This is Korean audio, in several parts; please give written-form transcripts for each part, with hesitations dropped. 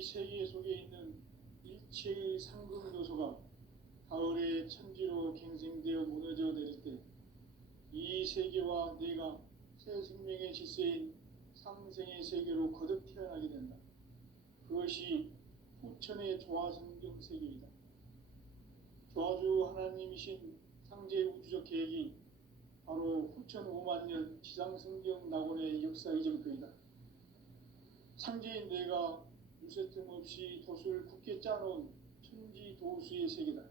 이 세계 속에 있는 일체의 상금 요소가 가을의 천지로 갱생되어 무너져 내릴 때 이 세계와 내가 새 생명의 질서인 상생의 세계로 거듭 태어나게 된다. 그것이 후천의 조화성경 세계이다. 조화주 하나님이신 상제 우주적 계획이 바로 후천 5만 년 지상성경 낙원의 역사 이전표이다. 상제인 내가 유세 틈 없이 돛을 굳게 짜놓은 천지 도수의 세계다.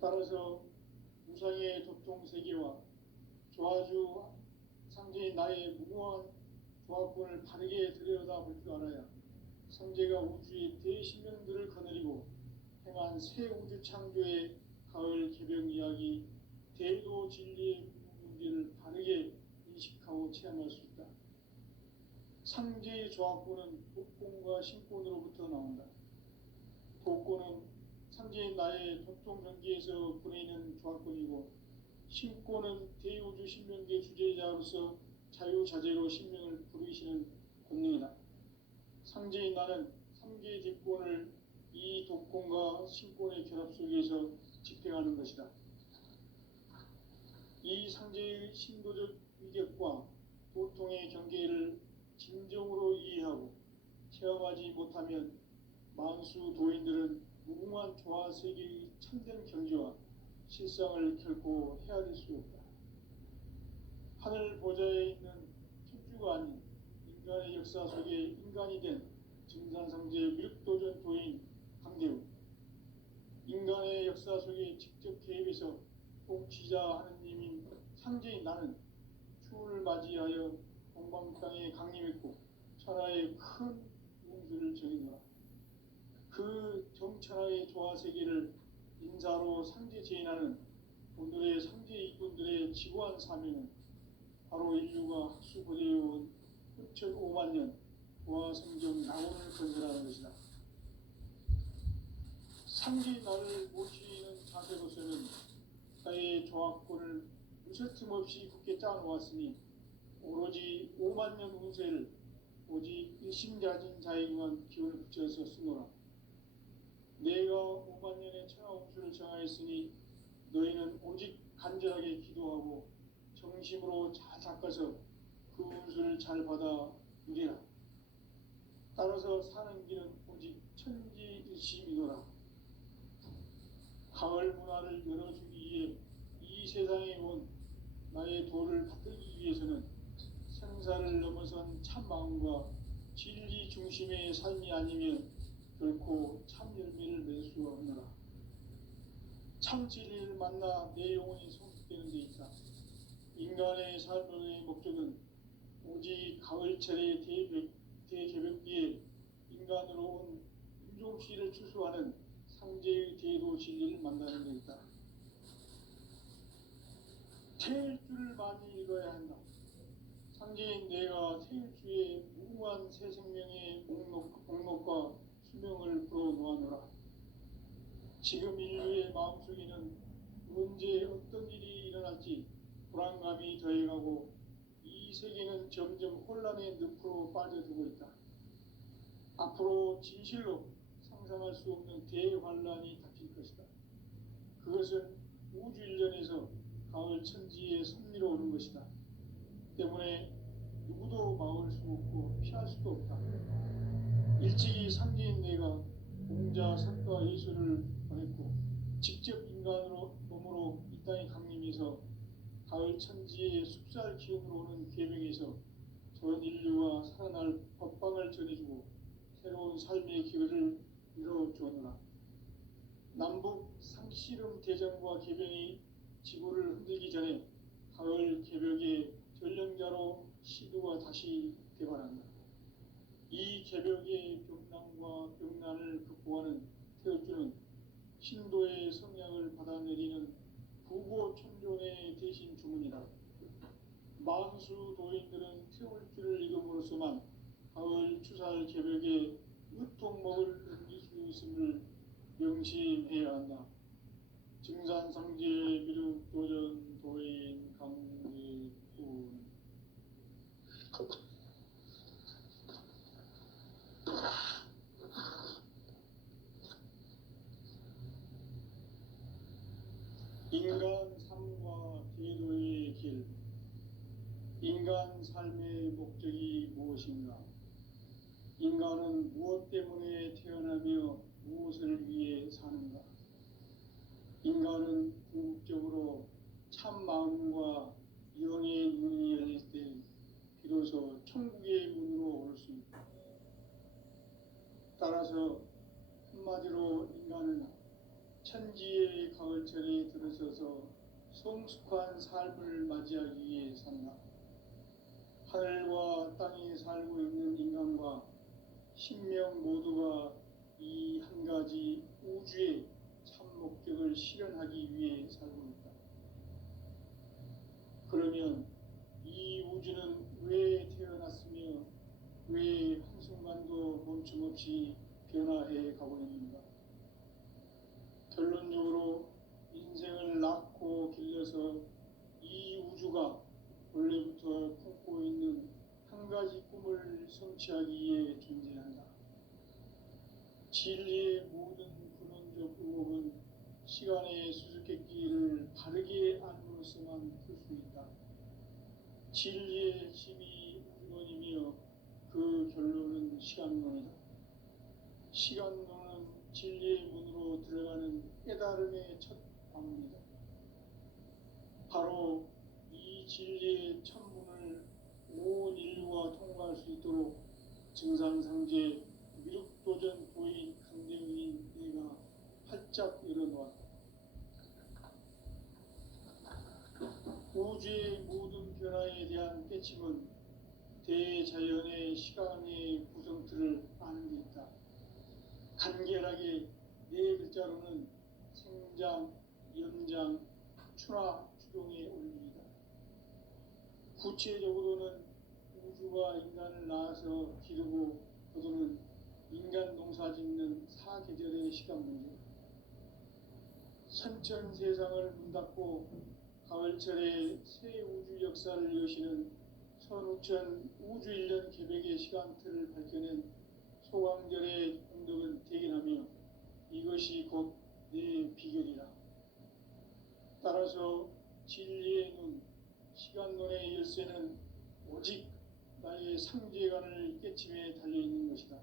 따라서 우상의 도통 세계와 조화주 상제인 나의 무궁한 조화권을 바르게 들여다볼 줄 알아야 상제가 우주의 대신명들을 거느리고 행한 새 우주 창조의 가을 개벽 이야기, 대도 진리의 문제를 바르게 인식하고 체험할 수 있다. 상제의 조화권은 독권과 신권으로부터 나온다. 독권은 상제인 나의 도통 경계에서 보내는 조화권이고, 신권은 대우주 신명계 주제자로서 자유자재로 신명을 부르시는 권능이다. 상제인 나는 3개의 뒷권을 이 독권과 신권의 결합 속에서 집행하는 것이다. 이 상제의 신도적 위격과 도통의 경계를 진정으로 이해하고 체험하지 못하면 만수 도인들은 무궁한 조화 세계의 참된 경지와 실상을 결코 헤아릴 수 없다. 하늘 보좌에 있는 천주가 아닌 인간의 역사 속에 인간이 된 증산상제 미륵도전 도인 강대우, 인간의 역사 속에 직접 개입해서 통치자 하느님인 상제인 나는 추운을 맞이하여 동방 땅에 강림했고 천하의 큰 운수를 정해놓아 그 정천하의 조화 세계를 인사로 상제 제인하는 오늘의 상제 이꾼들의 지구한 사명은 바로 인류가 학수고대해온 후천 5만 년 조화 성경 낙원을 건설하는 것이다. 상제인 나를 모시는 자세로서는 나의 조화권을 무쇠틈 없이 굳게 짜놓았으니 오로지 5만 년 운세를 오직 일심자진 자에게만 기운을 붙여서 쓰노라. 내가 5만 년의 천하 운수를 정하였으니 너희는 오직 간절하게 기도하고 정심으로 잘 닦아서 그 운수를 잘 받아 누리라. 따라서 사는 길은 오직 천지일심이노라. 가을 문화를 열어주기 위해 이 세상에 온 나의 도를 받들기 위해서는 생사를 넘어선 참 마음과 진리 중심의 삶이 아니면 결코 참 열매를 맺을 수 없노라. 참 진리를 만나 내 영혼이 성숙되는 데 있다. 인간의 삶의 목적은 오직 가을철의 대개벽기에 인간으로 온 인종씨를 추수하는 상제의 대도 진리를 만나는 데 있다. 태일 줄을 많이 읽어야 한다. 상제인 내가 태일주의 무궁한 새 생명의 목록과 수명을 불어놓아노라. 지금 인류의 마음속에는 언제 어떤 일이 일어날지 불안감이 더해가고 이 세계는 점점 혼란의 늪으로 빠져들고 있다. 앞으로 진실로 상상할 수 없는 대환란이 닥칠 것이다. 그것은 우주 일전에서 가을 천지의 섭리로 오는 것이다. 때문에 누구도 막을 수 없고 피할 수도 없다. 일찍이 상제인 내가 공자, 석가, 예수를 보냈고 직접 인간으로 몸으로 이 땅에 강림해서 가을 천지의 숲살 기운으로 오는 계명에서 전 인류와 살아날 법방을 전해주고 새로운 삶의 기회를 이뤄주었노라. 남북 상씨름 대전과 개병이 지구를 흔들기 전에 가을 개벽의 전령자로 시도가 다시 개발한다. 이 개벽의 병난과 병난을 극복하는 태울주는 신도의 성향을 받아내리는 부고천존의 대신 주문이다. 만수 도인들은 태울주를 읽음으로써만 가을 추살 개벽에 으통먹을 넘길 수 있음을 명심해야 한다. 증산상제 미륵도전 도인 강대훈. 인간 삶과 계도의 길, 인간 삶의 목적이 무엇인가? 인간은 무엇 때문에 태어나며 무엇을 위해 사는가? 인간은 궁극적으로 참 마음과 영의 눈이 열릴 때 비로소 천국의 문으로 올 수 있다. 따라서 한마디로 인간은 천지의 가을철에 들어서서 성숙한 삶을 맞이하기 위해 산다. 하늘과 땅에 살고 있는 인간과 신명 모두가 이 한 가지 우주의 참 목적을 실현하기 위해 살고 있다. 그러면 이 우주는 왜 태어났으며 왜 한순간도 멈춤없이 변화해 가고 있는가? 결론적으로 인생을 낳고 길러서 이 우주가 원래부터 품고 있는 한 가지 꿈을 성취하기 위해 존재한다. 진리의 모든 근원적 의혹은 시간의 수수께끼를 바르게 안으로서만 풀 수 있다. 진리의 핵심이 우주론이며 그 결론은 시간론이다. 시간론은 진리의 문으로 들어가는 깨달음의 첫 방문이다. 바로 이 진리의 천문을 온 인류가 통과할 수 있도록 증산상제 미륵도전 보인 강대우인 내가 활짝 열어놓았다. 우주의 모든 변화에 대한 깨침은 대자연의 시간의 구성틀을 아는 데 있다. 간결하게 네 글자로는 생장, 연장, 추나 추동의 원리이다. 구체적으로는 우주가 인간을 낳아서 기르고 거두는 인간 농사 짓는 사계절의 시간 문제, 선천 세상을 문 닫고 가을철에 새 우주 역사를 여시는 선우천 우주 1년 계획의 시간틀을 밝혀낸 소강절의 공덕은 대견하며 이것이 곧 내 비결이라. 따라서 진리의 눈, 시간론의 열쇠는 오직 나의 상제관을 깨침에 달려있는 것이다.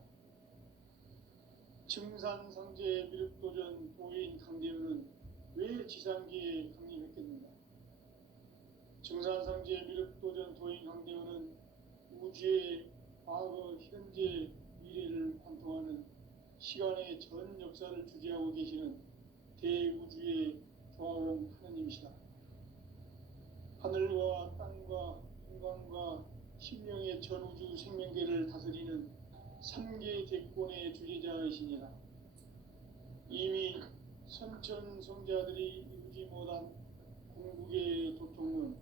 증산상제 미륵도전 도인 강대우는 왜 지상기에 강림했겠는가? 증산상제 미륵도전 도인 강대우는 우주의 과거, 현재, 미래를 관통하는 시간의 전 역사를 주재하고 계시는 대우주의 조화원 하느님이시다. 하늘과 땅과 인간과 신명의 전우주 생명계를 다스리는 3계 대권의 주재자이시니라. 이미 선천성자들이 이루지 못한 궁극의 도통은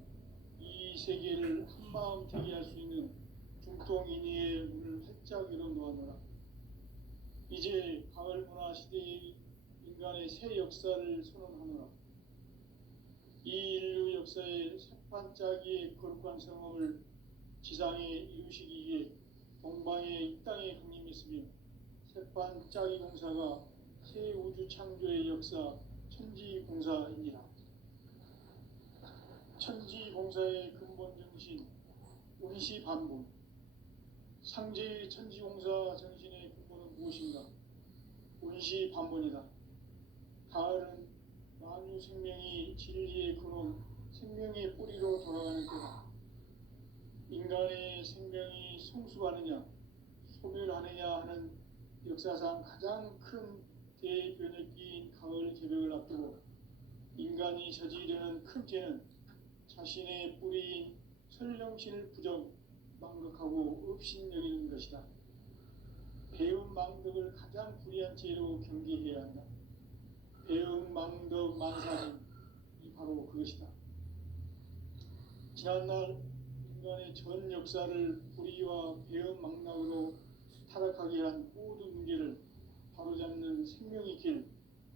이 세계를 한마음 되게 할 수 있는 중통인의의 문을 활짝 열어놓았노라. 이제 가을문화 시대의 인간의 새 역사를 선언하노라. 이 인류 역사의 새판짜기의 거룩한 성험을 지상에 이루시기 위해 동방에 이 땅에 강림했으며 새판짜기 공사가 새 우주 창조의 역사 천지공사입니다. 천지공사의 근본 정신 운시반본, 상제의 천지공사 정신의 근본은 무엇인가? 운시반본이다. 가을은 만유 생명이 진리의 근원, 생명의 뿌리로 돌아가는 때다. 인간의 생명이 성숙하느냐, 소멸하느냐 하는 역사상 가장 큰 대변혁기인 가을 개벽을 앞두고 인간이 저지르는 큰 죄는 자신의 뿌리인 설령신을 부정, 망각하고 업신여기는 것이다. 배운 망덕을 가장 불의한 죄로 경계해야 한다. 배운 망덕 만사는 바로 그것이다. 지난날 인간의 전 역사를 불의와 배은 망락으로 타락하게 한 모든 문제를 바로잡는 생명의 길,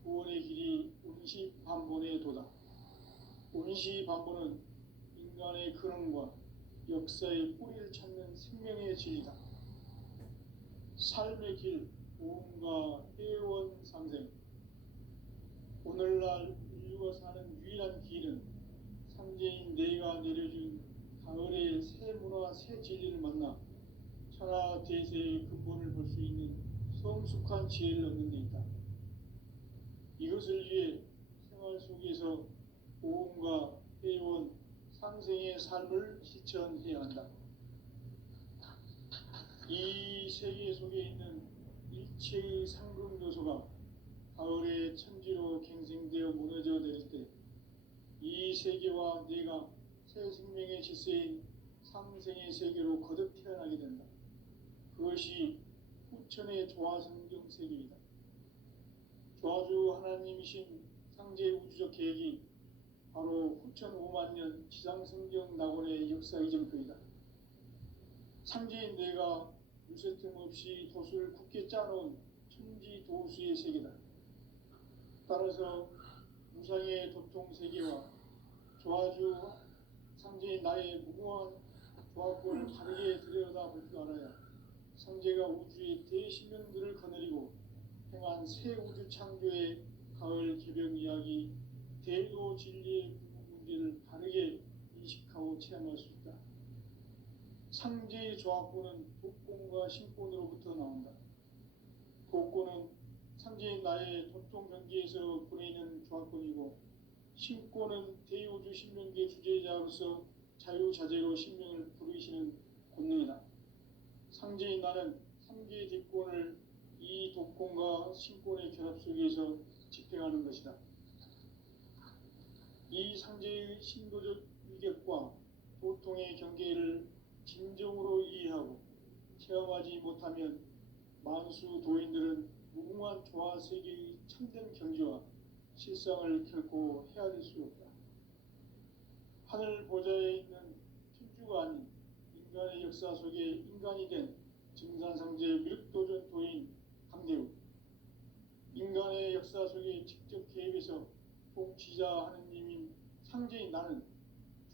구원의 길이 운시반본의 도다. 운시반본은 인간의 근원과 역사의 뿌리를 찾는 생명의 진리다. 삶의 길, 보험과 회원 상생. 오늘날 인류가 사는 유일한 길은 상제인 내가 내려준 가을의 새 문화 새 진리를 만나 천하 대세의 근본을 볼 수 있는 성숙한 지혜를 얻는 데 있다. 이것을 위해 생활 속에서 보험과 회원, 상생의 삶을 실천해야 한다. 이 세계 속에 있는 일체의 상급 요소가 가을의 천지로 갱생되어 무너져 내릴 때 이 세계와 내가 새 생명의 질서인 상생의 세계로 거듭 태어나게 된다. 그것이 후천의 조화성경 세계이다. 조화주 하나님이신 상제 우주적 계획이 바로 후천 5만 년 지상성경 낙원의 역사 이전표이다. 상제인 내가 유세틈 없이 도수를 굳게 짜놓은 천지 도수의 세계다. 따라서 무상의 도통 세계와 조화주 상제인 나의 무궁한 조화권을 다르게 들여다볼 줄 알아야 상제가 우주의 대신명들을 거느리고 행한 새 우주 창조의 가을 개벽 이야기, 대도 진리의 문제를 다르게 인식하고 체험할 수 있다. 상제의 조화권은 독권과 신권으로부터 나온다. 독권은 상제인 나의 도통 경계에서 보내는 조화권이고, 신권은 대우주 신명계 주제자로서 자유자재로 신명을 부르시는 권능이다. 상제인 나는 상계의 뒷권을 이 독권과 신권의 결합 속에서 집행하는 것이다. 이 상제의 신도적 위격과 도통의 경계를 진정으로 이해하고 체험하지 못하면 만수 도인들은 무궁한 조화 세계의 참된 경지와 실상을 결코 헤아릴 수 없다. 하늘 보좌에 있는 천주가 아닌 인간의 역사 속에 인간이 된 증산상제 미륵도전 도인 강대우, 인간의 역사 속에 직접 개입해서 통치자 하느님인 상제인 나는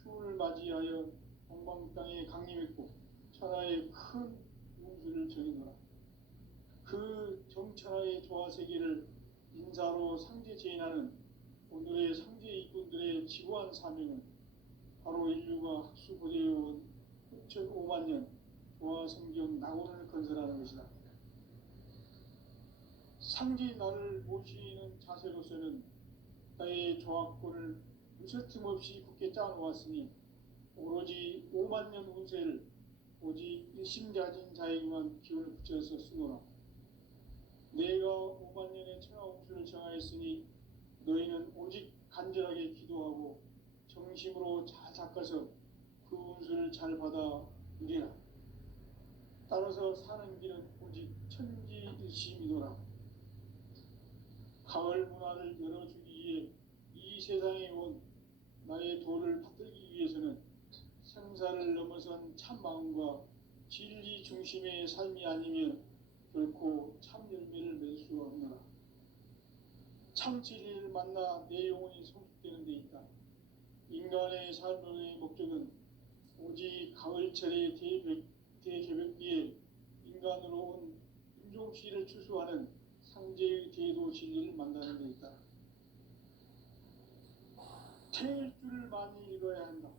추운을 맞이하여 동방 땅에 강림했고 천하의 큰 운수를 정해노라. 그 정천하의 조화 세계를 인사로 상제 제인하는 오늘의 상제 이꾼들의 지구한 사명은 바로 인류가 학수고대해온 5천 5만 년 조화 성경 낙원을 건설하는 것이다. 상제인 나를 모시는 자세로서는 나의 조화권을 무쇠틈 없이 굳게 짜놓았으니 오로지 5만 년 운세를 오직 일심자진 자에게만 기운을 붙여서 쓰노라. 내가 5만 년의 천하 운수를 정하였으니 너희는 오직 간절하게 기도하고 정심으로 잘 닦아서 그 운수를 잘 받아 누리라. 따라서 사는 길은 오직 천지일심이노라. 가을 문화를 열어주기 위해 이 세상에 온 나의 도를 받들기 위해서는 생사를 넘어선 참 마음과 진리 중심의 삶이 아니면 결코 참 열매를 맺을 수 없노라. 참 진리를 만나 내 영혼이 성숙되는 데 있다. 인간의 삶의 목적은 오직 가을철의 대개벽기에 인간으로 온 인종씨를 추수하는 상제의 대도 진리를 만나는 데 있다. 태일주를 많이 읽어야 한다.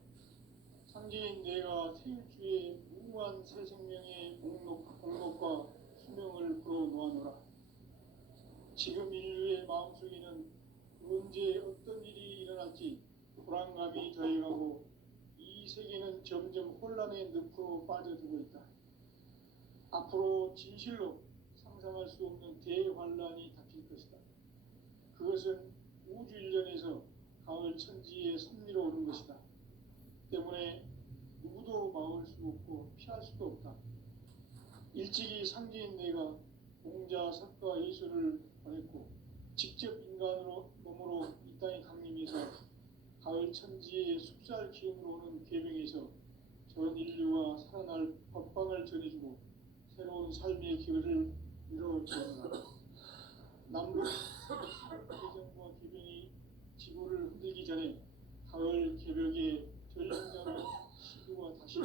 상제인 내가 태일주의 무궁한 새 생명의 공록과 수명을 불어놓아노라. 지금 인류의 마음속에는 언제 어떤 일이 일어날지 불안감이 더해가고 이 세계는 점점 혼란의 늪으로 빠져들고 있다. 앞으로 진실로 상상할 수 없는 대환란이 닥칠 것이다. 그것은 우주 일련에서 가을 천지의 섭리로 오는 것이다. 때문에 누구도 막을 수 없고 피할 수도 없다. 일찍이 상제인 내가 공자, 석가, 예수를 보냈고 직접 인간으로 몸으로 이 땅에 강림해서 가을 천지의 숲살 기운으로 오는 계명에서 전 인류와 살아날 법방을 전해주고 새로운 삶의 기회를 이뤄주었다. 남북 개정과 개병이 지구를 흔들기 전에 가을 개벽의 전령자로 시구가 다시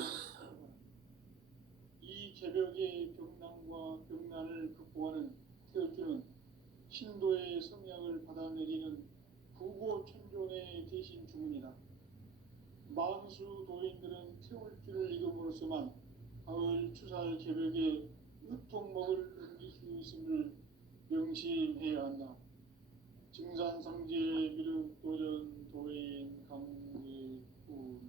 이 개벽의 병난과 병난을 극복하는 태어주는 신도의 성량을 받아내리는 부고천존의 대신 주문이다. 만수 도인들은 태울 줄을 익음으로써만 가을 추살 개벽에 으통먹을 넘길 수 있음을 명심해야 한다. 증산상제 미륵 도전 도인 강례군.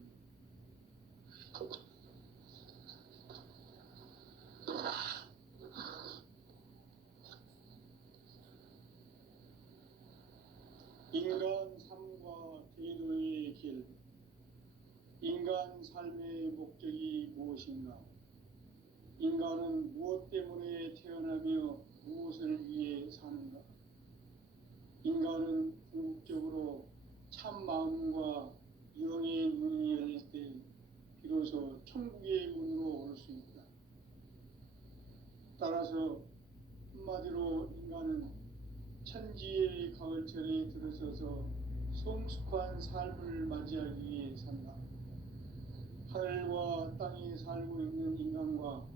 인간 삶과 태도의 길. 인간 삶의 목적이 무엇인가? 인간은 무엇 때문에 태어나며 무엇을 위해 사는가? 인간은 궁극적으로 참 마음과 영의 문이 열릴 때 비로소 천국의 문으로 올 수 있다. 따라서 한마디로 인간은 천지의 가을철에 들어서서 성숙한 삶을 맞이하기 위해 산다. 하늘과 땅에 살고 있는 인간과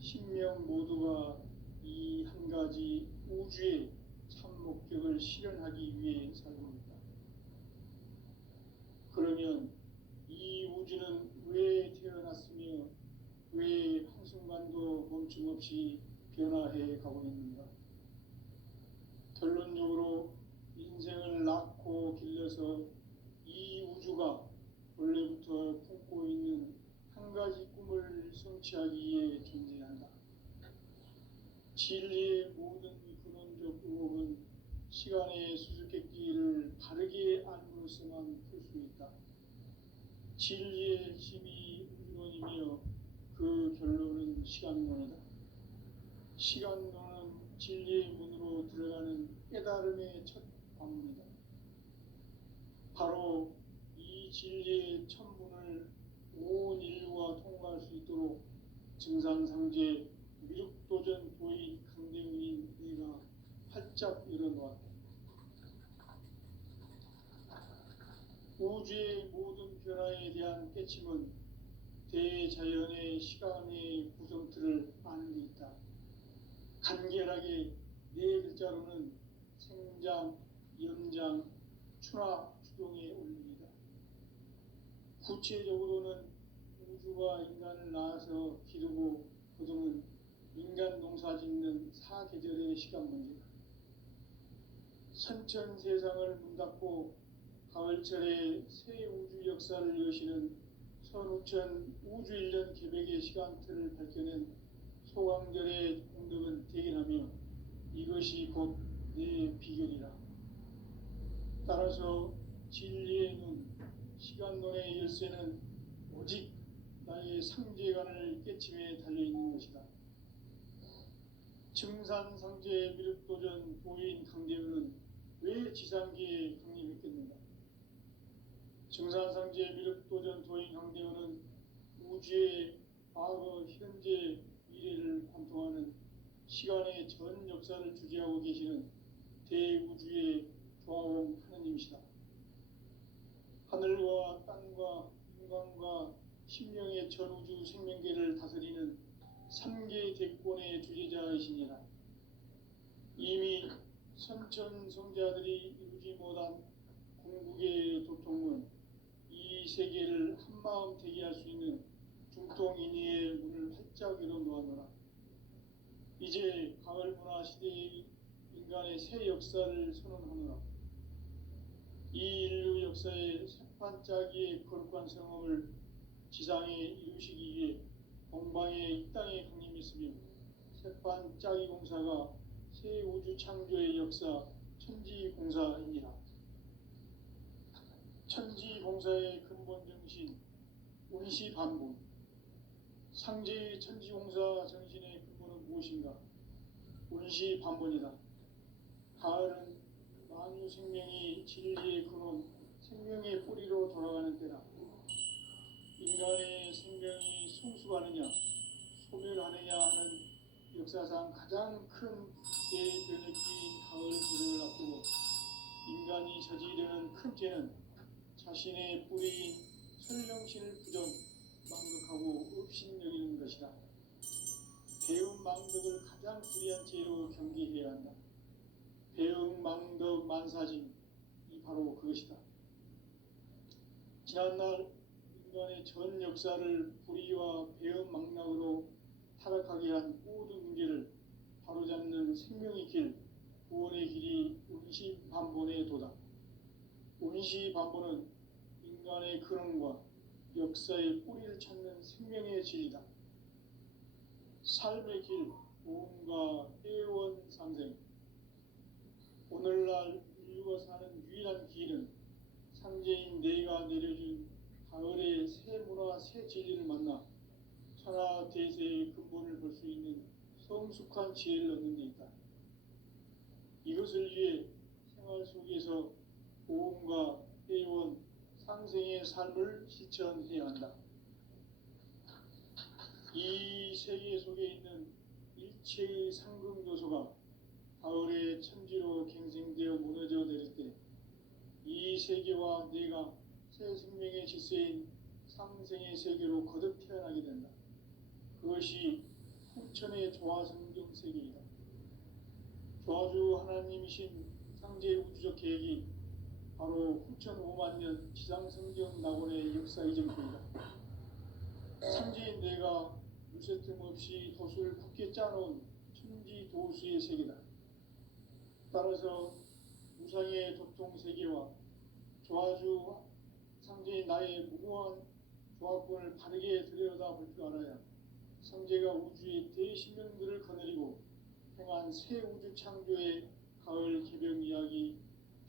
신명 모두가 이 한 가지 우주의 참 목적을 실현하기 위해 살고 있다. 그러면 이 우주는 왜 태어났으며 왜 한순간도 멈춤 없이 변화해 가고 있는가? 결론적으로 인생을 낳고 길러서 이 우주가 원래부터 품고 있는 한 가지 꿈을 성취하기 위해 존재한다. 진리의 모든 근원적 의혹은 시간의 수수께끼를 바르게 알므로써만 풀 수 있다. 진리의 핵심이 우주론이며 그 결론은 시간론이다. 시간론은 진리의 문으로 들어가는 깨달음의 첫 관문이다. 바로 이 진리의 천문을 온 인류가 통과할 수 있도록 증산상제 미륵도전 도인 강대훈인 내가 활짝 열어놓았다. 우주의 모든 변화에 대한 깨침은 대자연의 시간의 구성틀을 아는 데 있다. 간결하게 네 글자로는 생장, 연장, 추나 추동의 원리이다. 구체적으로는 우주가 인간을 낳아서 기르고 거두는 인간 농사 짓는 사계절의 시간 문제다. 선천 세상을 문 닫고 가을철에 새 우주 역사를 여시는 선우천 우주 1년 개백의 시간틀을 밝혀낸 소강절의 공덕은 대견하며 이것이 곧 내 비결이라. 따라서 진리의 눈, 시간론의 열쇠는 오직 나의 상제관을 깨침에 달려있는 것이다. 증산상제 미륵도전 도인 강대훈은 왜 지상계에 강림했겠는가? 증산상제 미륵도전 도인 강대훈은 우주의 과거, 현재, 미래를 관통하는 시간의 전 역사를 주재하고 계시는 대우주의 조화원 하느님이시다. 하늘과 땅과 인간과 신명의 전우주 생명계를 다스리는 3계 대권의 주재자이시니라. 이미 선천성자들이 이루지 못한 궁극의 도통은 이 세계를 한마음 되게 할 수 있는 중통인의의 문을 활짝 열어놓았노라. 이제 가을 문화 시대의 인간의 새 역사를 선언하노라. 이 인류 역사의 새판짜기의 거룩한 성험을 지상에 이루시기 위해 동방에 이 땅에 강림했으며 새판짜기 공사가 새 우주 창조의 역사 천지공사이니라. 천지공사의 근본 정신 운시반분. 상제의 천지공사 정신의 근본은 무엇인가? 운시반분이다. 가을은 만유 생명이 진리의 근원, 생명의 뿌리로 돌아가는 때다. 인간의 생명이 성숙하느냐, 소멸하느냐 하는 역사상 가장 큰 대변의 기인 가을 계절을 앞두고 인간이 저지르는 큰 죄는 자신의 뿌리인 설령신을 부정, 망극하고 업신여기는 것이다. 배움 망덕을 가장 불의한 죄로 경계해야 한다. 배움 망덕 만사진, 이 바로 그것이다. 지난날 인간의 전 역사를 불의와 배은망락으로 타락하게 한 모든 문제를 바로잡는 생명의 길, 구원의 길이 운시반본에 도다. 운시반본은 인간의 근원과 역사의 뿌리를 찾는 생명의 진리다. 삶의 길, 보험과 회원 상생. 오늘날 인류가 사는 유일한 길은 상제인 내가 내려준 가을의 새 문화, 새 진리를 만나 천하 대세의 근본을 볼 수 있는 성숙한 지혜를 얻는 데 있다. 이것을 위해 생활 속에서 보험과 회원, 상생의 삶을 실천해야 한다. 이 세계 속에 있는 일체의 상급 요소가 가을의 천지로 갱생되어 무너져 내릴 때 이 세계와 내가 새 생명의 질서인 상생의 세계로 거듭 태어나게 된다. 그것이 후천의 조화성경 세계이다. 조화주 하나님이신 상제의 우주적 계획이 바로 후천 5만 년 지상성경 낙원의 역사 이전표이다. 상제인 내가 물새틈 없이 도수를 굳게 짜놓은 천지 도수의 세계다. 따라서 우상의 도통 세계와 조화주 상제인 나의 무고한 조합권을 바르게 들여다볼 줄 알아야 상제가 우주의 대신명들을 거느리고 행한 새 우주 창조의 가을 개병 이야기,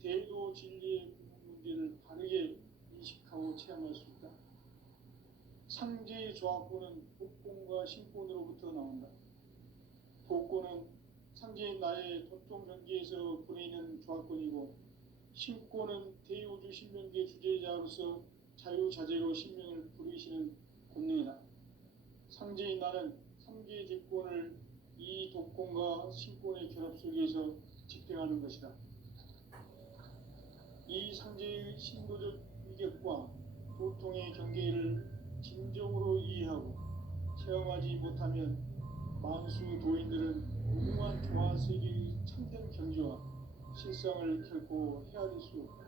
대도 진리의 궁극 문제를 바르게 인식하고 체험할 수 있다. 상제의 조합권은 복권과 신권으로부터 나온다. 복권은 상제인 나의 도통 경계에서 보내는 조합권이고, 신권은 대우주 신명계 주제자로서 자유자재로 신명을 부르시는 권능이다. 상제인 나는 3개의 대권을 이 독권과 신권의 결합 속에서 집행하는 것이다. 이 상제의 신도적 위격과 도통의 경계를 진정으로 이해하고 체험하지 못하면 만수 도인들은 무궁한 조화세계의 참된 경지와 실상을 결코 헤아릴 수 없다.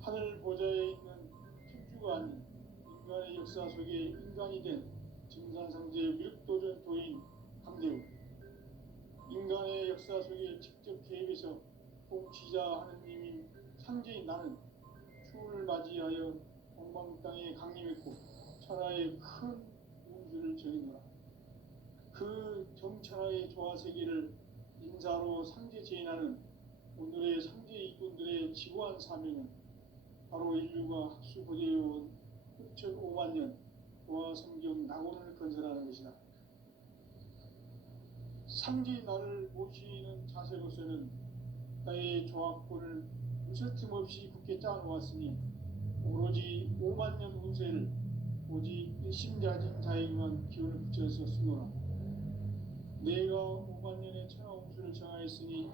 하늘 보좌에 있는 천주가 아닌 인간의 역사 속에 인간이 된 증산상제의 밀도전 도인 강대우, 인간의 역사 속에 직접 개입해서 통치자 하느님인 상제인 나는 추운을 맞이하여 동방 땅에 강림했고 천하의 큰 우주를 정의노라. 그 정천하의 조화세계를 인사로 상제 제인하는 오늘의 상제 이꾼들의 지구한 사명은 바로 인류가 학수고대해온 후천 5만 년 조화성경 낙원을 건설하는 것이다. 상제인 나를 모시는 자세로서는 나의 조합권을 무설틈 없이 굳게 짜놓았으니 오로지 5만 년 운세를 오직 일심자진 자에게만 기운을 붙여서 쓰노라. 내가 5만 년의 천하운수를 정하였으니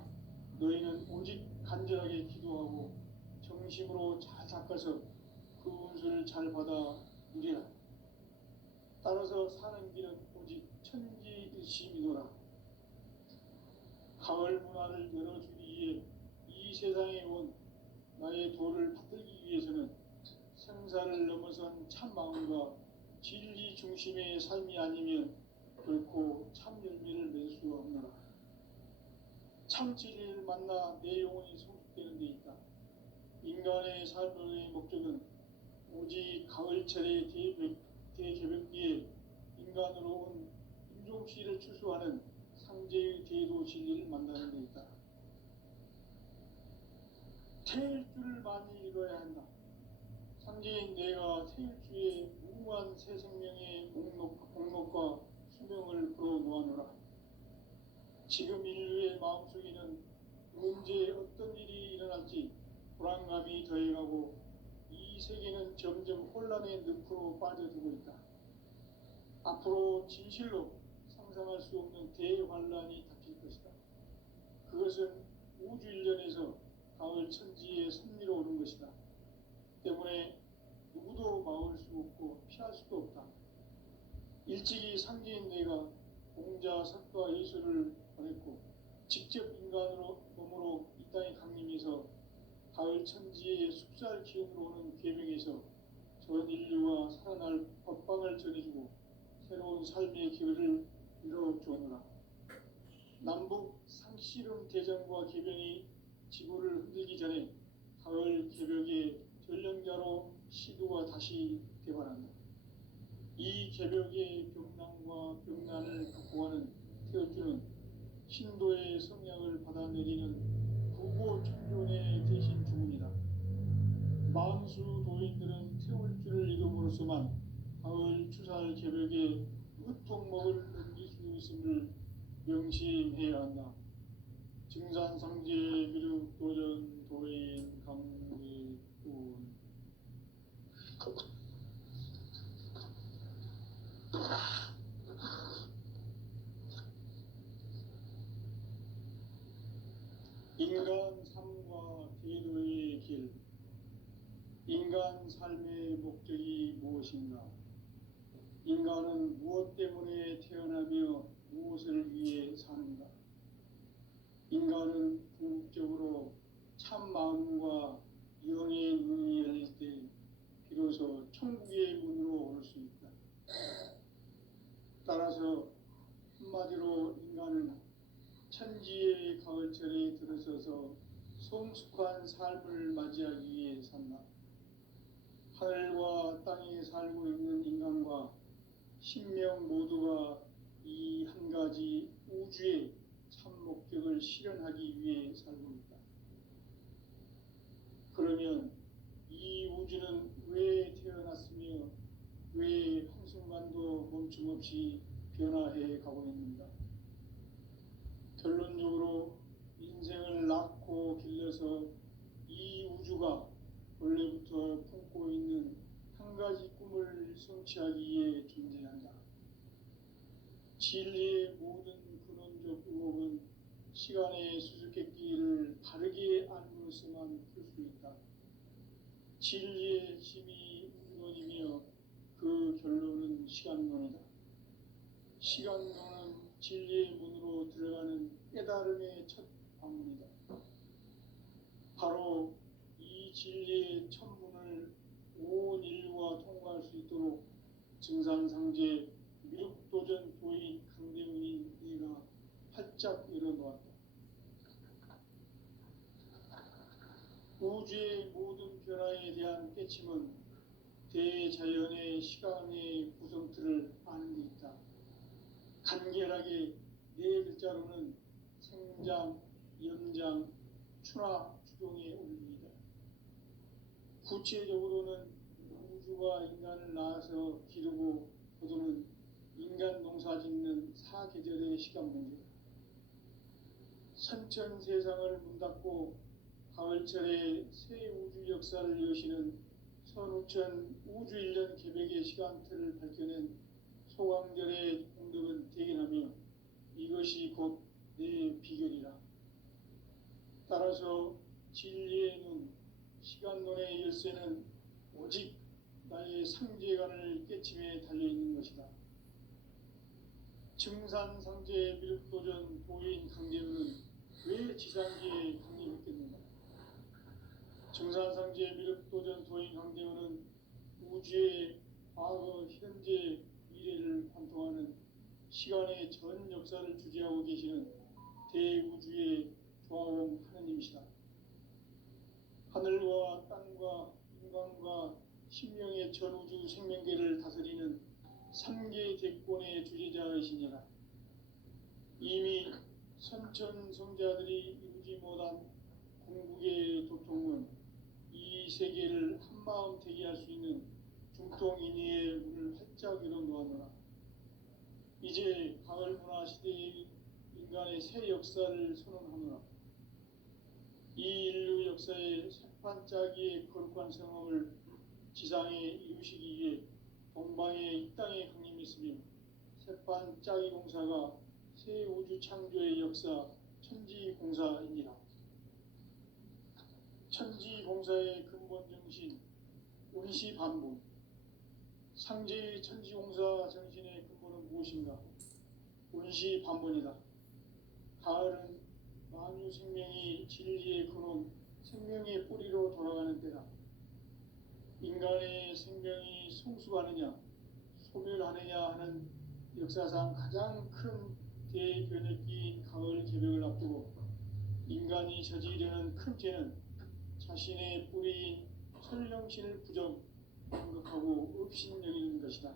너희는 오직 간절하게 기도하고 정심으로 잘 닦아서 그 운수를 잘 받아 누리라. 따라서 사는 길은 오직 천지일심이노라. 가을 문화를 열어주기 위해 이 세상에 온 나의 도를 받들기 위해서는 생사를 넘어선 참 마음과 진리 중심의 삶이 아니면 결코 참 열매를 맺을 수 없노라. 참 진리를 만나 내 영혼이 성숙되는 데 있다. 인간의 삶의 목적은 오직 가을철의 대개벽기에 인간으로 온 인종씨를 추수하는 상제의 대도 진리를 만나는 데 있다. 태일 줄을 많이 읽어야 한다. 상제인 내가 태일주의 무궁한 새 생명의 목록과 수명을 불어놓아노라. 지금 인류의 마음속에는 언제 어떤 일이 일어날지 불안감이 더해가고 이 세계는 점점 혼란의 늪으로 빠져들고 있다. 앞으로 진실로 상상할 수 없는 대환란이 닥칠 것이다. 그것은 우주 일련에서 가을 천지에 섭리로 오는 것이다. 때문에 누구도 막을 수 없고 피할 수도 없다. 일찍이 상제인 내가 공자, 석가, 예수를 보냈고 직접 인간으로 몸으로 이 땅에 강림해서 가을 천지의 숲살 기운으로 오는 계명에서 전 인류가 살아날 법방을 전해주고 새로운 삶의 기회를 이뤄주오노라. 남북 상씨름 대전과 계병이 지구를 흔들기 전에 가을 개벽의 전령자로 시도가 다시 개발한다. 이 개벽의 병난과 병난을 극복하는 태어주는 신도의 성량을 받아내리는 부고 천존의 대신 주문이다. 만수 도인들은 태울주를 이름으로서만 가을 추살 개벽의 으통목을 넘길 수 있음을 명심해야 한다. 증산상제 비륙 도전 도인 강의군 인간 삶과 대도의 길. 인간 삶의 목적이 무엇인가? 인간은 무엇 때문에 태어나며 무엇을 위해 사는가? 인간은 궁극적으로 참 마음과 영의 눈이 열릴 때 비로소 천국의 문으로 올 수 있다. 따라서 한마디로 인간은 천지의 가을철에 들어서서 성숙한 삶을 맞이하기 위해 산다. 하늘과 땅에 살고 있는 인간과 신명 모두가 이 한 가지 우주의 참 목적을 실현하기 위해 살고 있다. 그러면 이 우주는 왜 태어났으며 왜 한순간도 멈춤없이 변화해 가고 있는가? 결론적으로 인생을 낳고 길러서 이 우주가 원래부터 품고 있는 한 가지 꿈을 성취하기 위해 존재한다. 진리의 모든 근원적 의혹은 시간의 수수께끼를 바르게 알므로서만 풀 수 있다. 진리의 힘이 우주론이며 그 결론은 시간론이다. 시간론은 진리의 문으로 들어가는 깨달음의 첫 방문이다. 바로 이 진리의 천문을 온 인류가 통과할 수 있도록 증산상제 미륵도전 도인 강대훈인 네가 활짝 열어놓았다. 우주의 모든 변화에 대한 깨침은 대자연의 시간의 구성틀을 아는 데 있다. 간결하게 네 글자로는 생장, 연장, 추나 추동의 원리이다. 구체적으로는 우주가 인간을 낳아서 기르고 거두는 인간 농사 짓는 사계절의 시간 문제다. 선천 세상을 문 닫고 가을철에 새 우주 역사를 여시는 선우천 우주 1년 개벽의 시간틀을 밝혀낸 소강절의 공덕은 대견하며 이것이 곧 내 비결이라. 따라서 진리의 눈, 시간론의 열쇠는 오직 나의 상제관을 깨침에 달려있는 것이다. 증산상제 미륵도전 도인 강제훈은 왜 지상계에 강림했겠는가? 증산상제 미륵도전 도인 강제훈은 우주의 과거, 현재, 미래를 관통하는 시간의 전 역사를 주재하고 계시는 대우주의 조화원 하느님이시다. 하늘과 땅과 인간과 신명의 전우주 생명계를 다스리는 3계 대권의 주재자이시니라. 이미 선천성자들이 이루지 못한 궁극의 도통은 이 세계를 한마음 되게 할 수 있는 중통인의의 문을 활짝 열어놓았노라. 이제 가을 문화 시대의 인간의 새 역사를 선언하노라. 이 인류 역사의 새판짜기의 거룩한 성험을 지상에 이루시기 위해 동방의 이 땅에 강림했으며 새판짜기 공사가 새 우주 창조의 역사 천지공사이니라. 천지공사의 근본 정신 운시반복. 상제의 천지공사 정신의 근본은 무엇인가? 운시반본이다. 가을은 만유 생명이 진리의 근원 생명의 뿌리로 돌아가는 때다. 인간의 생명이 성숙하느냐 소멸하느냐 하는 역사상 가장 큰 대변혁기인 가을 개벽을 앞두고 인간이 저지르는 큰 죄는 자신의 뿌리인 설령신을 부정하고 업신여기는 것이다.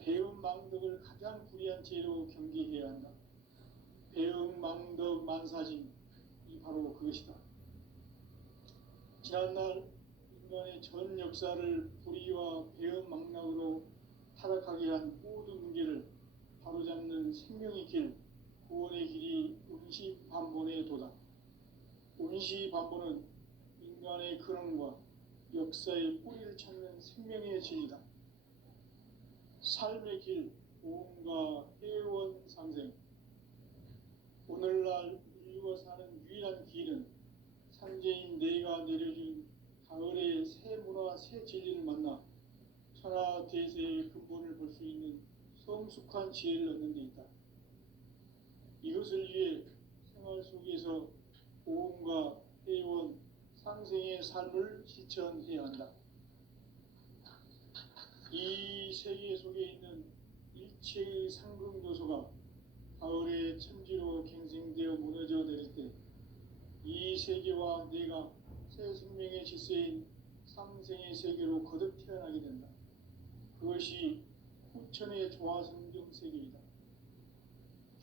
배은망덕을 가장 불의한 죄로 경계해야 한다. 배은망덕 만사진이 바로 그것이다. 지난날 인간의 전 역사를 불의와 배은망락으로 타락하게 한 모든 문제를 바로잡는 생명의 길, 구원의 길이 운시반본의 도다. 운시반본은 인간의 근원과 역사의 뿌리를 찾는 생명의 진리다. 삶의 길, 보험과 회원 상생. 오늘날 인류가 사는 유일한 길은 상제인 내가 내려준 가을의 새 문화, 새 진리를 만나 천하 대세의 근본을 볼 수 있는 성숙한 지혜를 얻는 데 있다. 이것을 위해 생활 속에서 보험과 회원, 상생의 삶을 실천해야 한다. 이 세계 속에 있는 일체의 상극 요소가 가을의 천지로 갱생되어 무너져 내릴 때 이 세계와 내가 새 생명의 질서인 상생의 세계로 거듭 태어나게 된다. 그것이 후천의 조화성경 세계이다.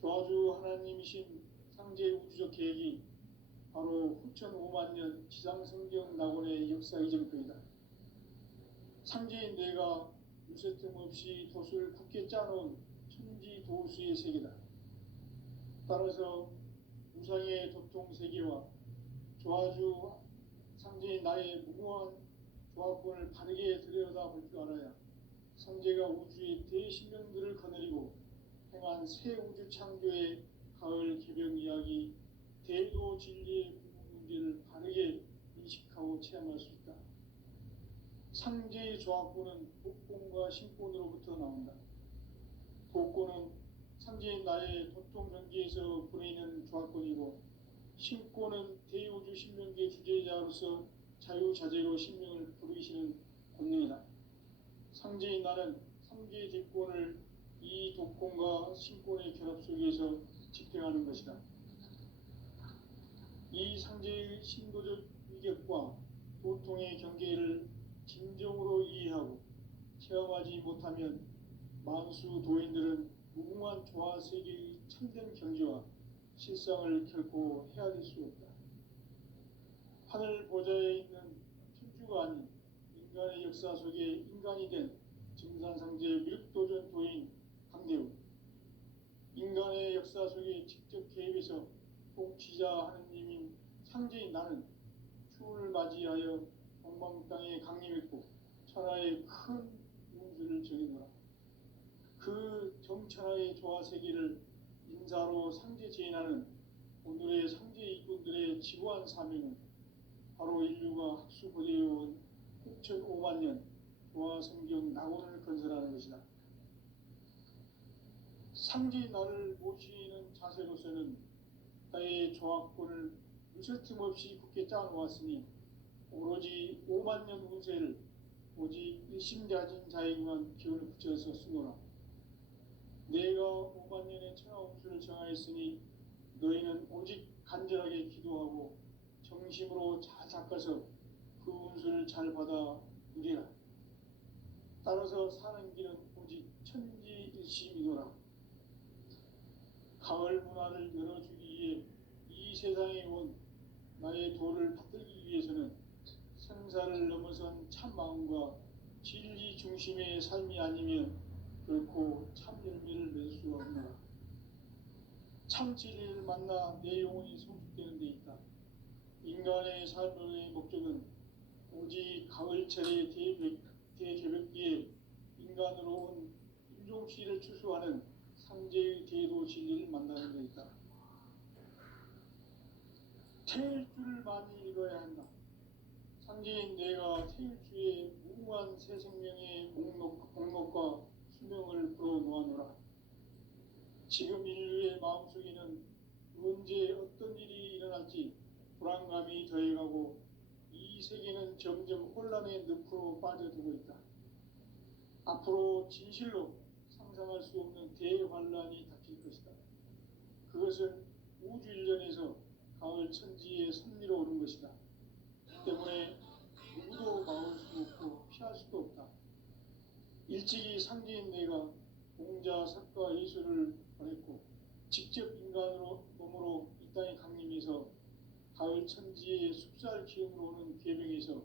조화주 하나님이신 상제 우주적 계획이 바로 후천 5만 년 지상성경 낙원의 역사 이전표이다. 상제인 내가 유세 틈 없이 도수를 굳게 짜놓은 천지 도수의 세계다. 따라서 우상의 도통 세계와 조화주 상제인 나의 무궁한 조합권을 바르게 들여다볼 줄 알아야 상제가 우주의 대신명들을 거느리고 행한 새 우주 창조의 가을 개벽 이야기, 대도 진리의 문제를 바르게 인식하고 체험할 수 있다. 상제의 조합권은 복권과 신권으로부터 나온다. 복권은 상제인 나의 도통 경계에서 보내는 조합권이고 신권은 대우주 신명계 주제자로서 자유자재로 신명을 부르시는 권능이다. 상제인 나는 3개의 대권을 이 독권과 신권의 결합 속에서 집행하는 것이다. 이 상제의 신도적 위격과 도통의 경계를 진정으로 이해하고 체험하지 못하면 만수 도인들은 무궁한 조화세계의 참된 경지와 실상을 결코 헤아릴 수 없다. 하늘 보좌에 있는 천주가 아닌 인간의 역사 속에 인간이 된 증산상제 밀도전 도인 강대우, 인간의 역사 속에 직접 개입해서 통치자 하느님인 상제인 나는 추운을 맞이하여 동방 땅에 강림했고 천하의 큰 운수를 정해놓아 그 정천하의 조화세계를 인사로 상제 제인하는 오늘의 상제 일꾼들의 지구한 사명은 바로 인류가 학수고대해온 6,500만 년 조화성경 낙원을 건설하는 것이다. 상제인 나를 모시는 자세로서는 나의 조합권을 유설틈 없이 굳게 짜놓았으니 오로지 5만 년 운세를 오직 일심자진 자에게만 기운을 붙여서 쓰노라. 내가 5만 년의 천하 운수를 정하였으니 너희는 오직 간절하게 기도하고 정심으로 잘 닦아서 그 운수를 잘 받아 누리라. 따라서 사는 길은 오직 천지일심이노라. 가을 문화를 열어주기 위해 이 세상에 온 나의 도를 받들기 위해서는 생사를 넘어선 참 마음과 진리 중심의 삶이 아니면 결코 참 열매를 맺을 수 없노라. 참 진리를 만나 내 영혼이 성숙되는 데 있다. 인간의 삶의 목적은 오직 가을철의 대개벽기에 인간으로 온 인종시를 추수하는 상제의 대도 진리를 만나는 데 있다. 태일주를 많이 읽어야 한다. 상제인 내가 태일주의 무궁한 새 생명의 목록과 수명을 불어놓아노라. 지금 인류의 마음속에는 언제 어떤 일이 일어날지 불안감이 저해가고 이 세계는 점점 혼란의 늪으로 빠져들고 있다. 앞으로 진실로 상상할 수 없는 대환란이 닥칠 것이다. 그것은 우주 일련에서 가을 천지에 선미로 오는 것이다. 때문에 누구도 막을 수 없고 피할 수도 없다. 일찍이 상제인 내가 공자, 석가, 예수를 보냈고 직접 인간으로 몸으로 이 땅에 강림해서 가을 천지의 숲살 기운으로 오는 계명에서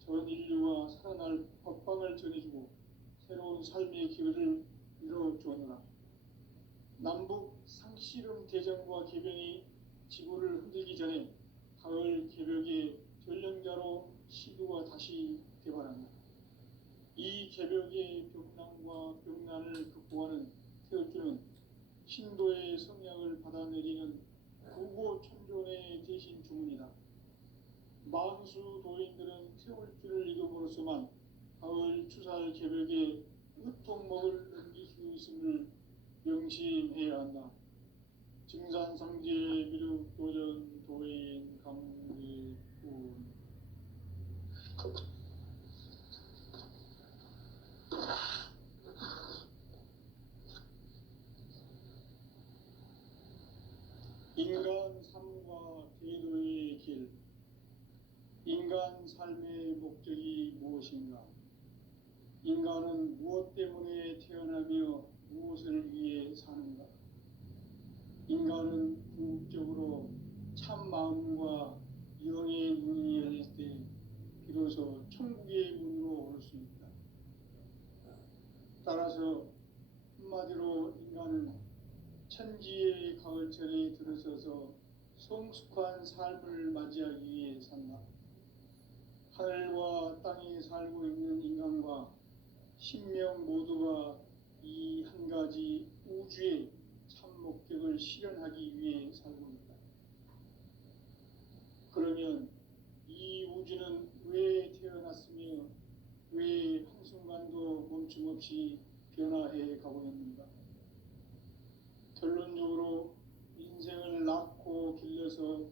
전 인류가 살아날 법방을 전해주고 새로운 삶의 기회를 이뤄주었노라. 남북 상씨름 대전과 계병이 지구를 흔들기 전에 가을 개벽의 전령자로 시도가 다시 개발한다. 이 개벽의 벽난과 벽난을 극복하는 태어주는 신도의 성향을 받아내리는 구고천존의 대신 주문이다. 만수 도인들은 태울주를 이름으로서만 가을 추살 개벽의 으통목을 넘길 수 있음을 명심해야 한다. 증산상제 미륵도전 도인 강대군 인간 삶과 대도의 길. 인간 삶의 목적이 무엇인가? 인간은 무엇 때문에 태어나며 무엇을 위해 사는가? 인간은 궁극적으로 참 마음과 영의 문이 열릴 때 비로소 천국의 문으로 올 수 있다. 따라서 한마디로 인간은 천지의 가을철에 들어서서 성숙한 삶을 맞이하기 위해 산다. 하늘과 땅에 살고 있는 인간과 신명 모두가 이 한 가지 우주의 참 목적을 실현하기 위해 살고 있다. 그러면 이 우주는 왜 태어났으며 왜 한순간도 멈춤없이 변화해 가고 있는가? 결론적으로 인생을 낳고 길러서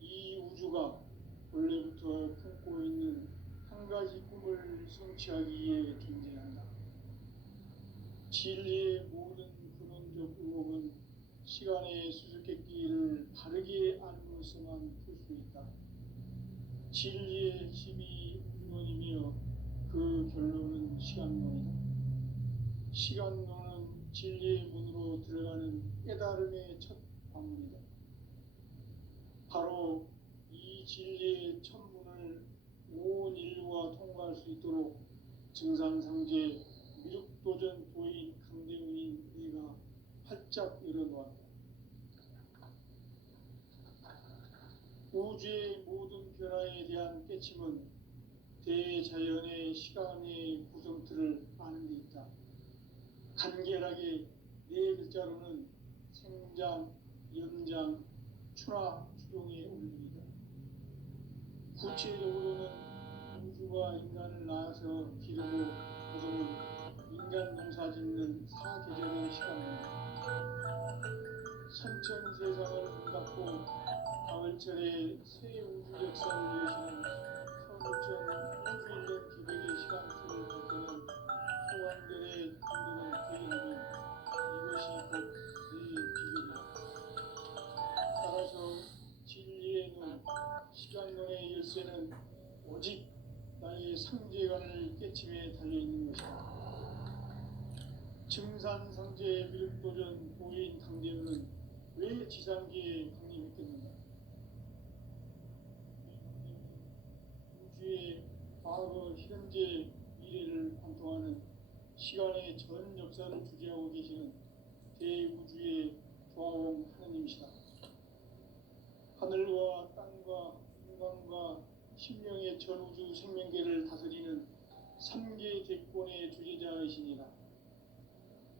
이 우주가 원래부터 품고 있는 한 가지 꿈을 성취하기 위해 존재한다. 진리의 모든 근원적 의혹은 시간의 수수께끼를 바르게 알고서만 풀 수 있다. 진리의 힘이 근원이며 그 결론은 시간론이다. 시간론은 진리의 문으로 들어가는 깨달음의 첫 방문이다. 바로 이 진리의 첫 문을 온 인류가 통과할 수 있도록 증산상제 미륵도전 도인 강대훈인 네가 활짝 열어놓았다. 우주의 모든 변화에 대한 깨침은 대자연의 시간의 구성틀을 아는 데 있다. 간결하게 네 글자로는 생장, 연장, 추나 추동의 원리이다. 구체적으로는 우주가 인간을 낳아서 기르고 거두는 인간 농사 짓는 사계절의 시간입니다. 선천 세상을 문닫고 가을철에 새 우주 역사를 여시는 서구천 우주일련 기백의 시간틀을 볼 때는 소환들의 감동을 대견하면 이것이 곧 내 비결이다. 따라서 진리의 눈, 시간론의 열쇠는 오직 나의 상제관을 깨침에 달려있는 것이다. 증산상제 미륵도전 도인 강대훈은 왜 지상계에 강림했겠는가? 우주의 과거, 현재, 미래를 관통하는 시간의 전 역사를 주재하고 계시는 대우주의 조화원 하느님이시다. 하늘과 땅과 인간과 신명의 전우주 생명계를 다스리는 삼계 대권의 주제자이시니라.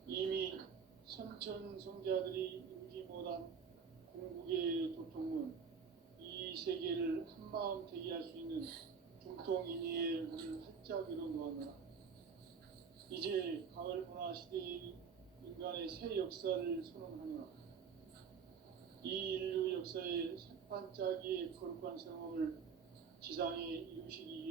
이미 선천성자들이 이루지 못한 궁극의 도통은 이 세계를 한마음 되게 할 수 있는 중통인의의 문을 활짝 열어놓았노라. 이제 가을 문화 시대의 인간의 새 역사를 선언하노라. 이 인류 역사의 반짝이의 거룩한 성업을 지상에 이루시기